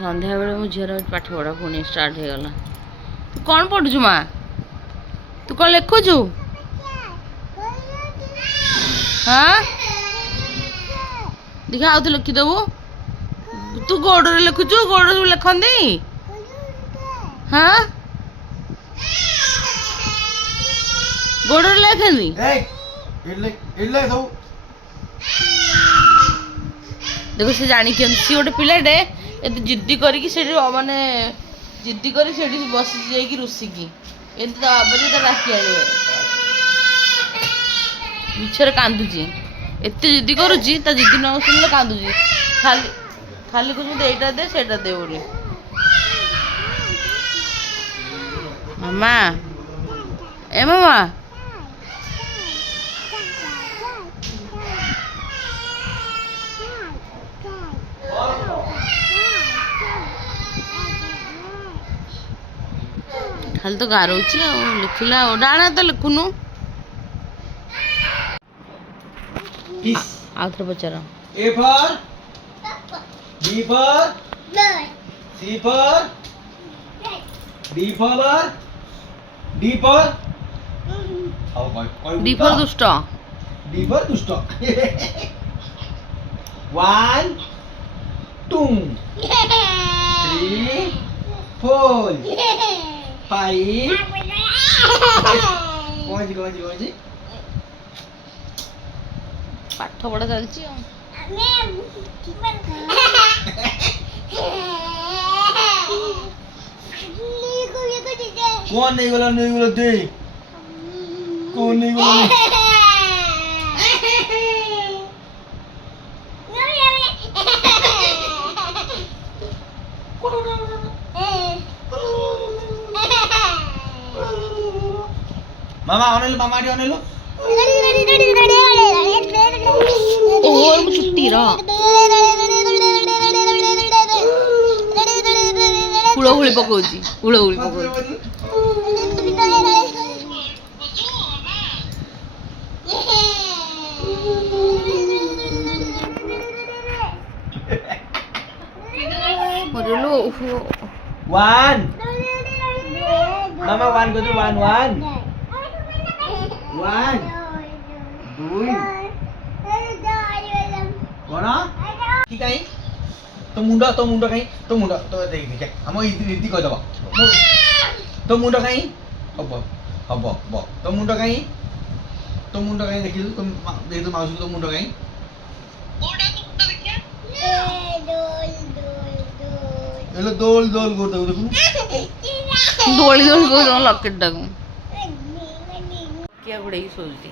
ସନ୍ଧ୍ୟାବେଳେ ମୋ ଝିଅର ପାଠ ପଢ଼ା ପୁଣି ଷ୍ଟାର୍ଟ ହେଇଗଲା। ତୁ କ'ଣ ପଢ଼ୁଛୁ ମା? ତୁ କ'ଣ ଲେଖୁଛୁ? ହଁ ଦେଖିଆ ଆଉ ଥରେ ଲେଖିଦେବୁ। ତୁ ଗୋଡ଼ରେ ଲେଖୁଛୁ? ଗୋଡ଼ରେ ସବୁ ଲେଖନ୍ତି? ହଁ ଗୋଡ଼ରେ ଲେଖନ୍ତି। ଦେଖ ସେ ଜାଣିକି ସିଏ ଗୋଟେ ପିଲାଟେ ଏତେ ଜିଦ୍ଦି କରିକି ସେଠି ମାନେ ଜିଦ୍ଦି କରି ସେଠି ବସିଛି ଯାଇକି ରୁଷିକି ଏମିତି ତା ବାବା ଯେ ତା ଡାକି ଆଣିବେ। ମିଛରେ କାନ୍ଦୁଛି, ଏତେ ଜିଦ୍ଦି କରୁଛି, ତା ଜିଦ୍ଦି ନ ଶୁଣିଲେ କାନ୍ଦୁଛି। ଖାଲି ଖାଲି କହୁଛନ୍ତି ଏଇଟା ଦେ ସେଇଟା ଦେ ବୋଲି। ମାମା ଏ ମାମା ଖାଲି ତ ଗାରଉଛି ଆଉ ଲେଖିଲା ଆଉ ଡାଣା ତ ଲେଖୁନୁ। ଆଉ ଥରେ ପଚାର। A for B for C for D for D for D for ଦୁଷ୍ଟ। D for ଦୁଷ୍ଟ। 1 2 3 4 5 କଣ ପାଠ ପଢ଼ା ଚାଲିଛି ଆଉ। କଣ ନେଇଗଲା ଦେ କଣ ନେଇଗଲା ମାମା ଅନେଇଲୁ ମାମା ଆଡି ଅନେଇଲୁ ଛୁଟିର ହୁଳହୁଳି ପକଉଛି ହୁଳହୁଳି ପକଉଛି। One. Mama one go to one. One. ଦୁଇ. କଣ କି କାଇଁ ତୋ ମୁଣ୍ଡ କାଇଁ ତୋ ମୁଣ୍ଡ ତ ଦେଖ ଆମ ଇତି କହିଦବ ତୋ ମୁଣ୍ଡ କାଇଁ ହବ ତୋ ମୁଣ୍ଡ କାଇଁ ଦେଖିଲୁ ତୋ ମାଉସୀ ତୋ ମୁଣ୍ଡ କାଇଁ ଏଲୋ ଦୋଲ କରିଦବୁ ଦେଖୁ ଦୋଳି କରୁଛ ଲକେଟଟାକୁ କିଏ ଘୋଡ଼େଇକି ଶୋଉଛି।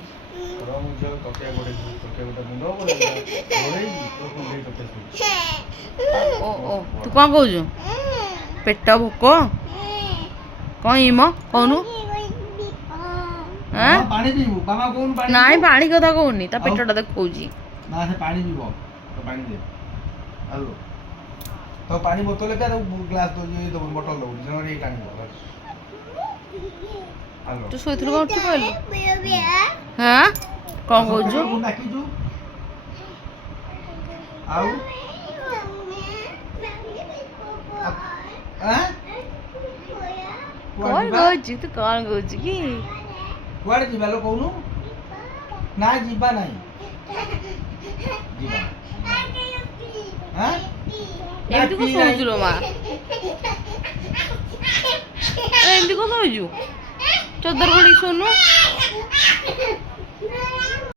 ତୁ କ'ଣ କହୁଛୁ? ପେଟ ଭୋକ କ'ଣ ଇମ କହୁନୁ? ନାଇଁ ପାଣି କଥା କହୁନି, ତା ପେଟଟା ଦେଖଉଛି। ତ ପାଣି ବୋତଲ ଗ୍ଲାସ ବଟଲ ଦବୁ ତୁ ଶୋଇଥିଲୁ କ'ଣ ଉଠି କହିଲୁ? ହଁ କ'ଣ କହୁଛୁ? ଆଉ କ'ଣ କହୁଛୁ? ତୁ କ'ଣ କହୁଛୁ କି? କୁଆଡେ ଯିବା ଲୋ କହୁନୁ? ନା ଯିବା ନାହିଁ ଏମିତି କ'ଣ ଶୋଇଛୁ ଲୋ ମା? ଏମିତି କ'ଣ ଶୋଇଛୁ? ଚଦର ଘୋଡ଼ିକି ଶୋଉନୁ।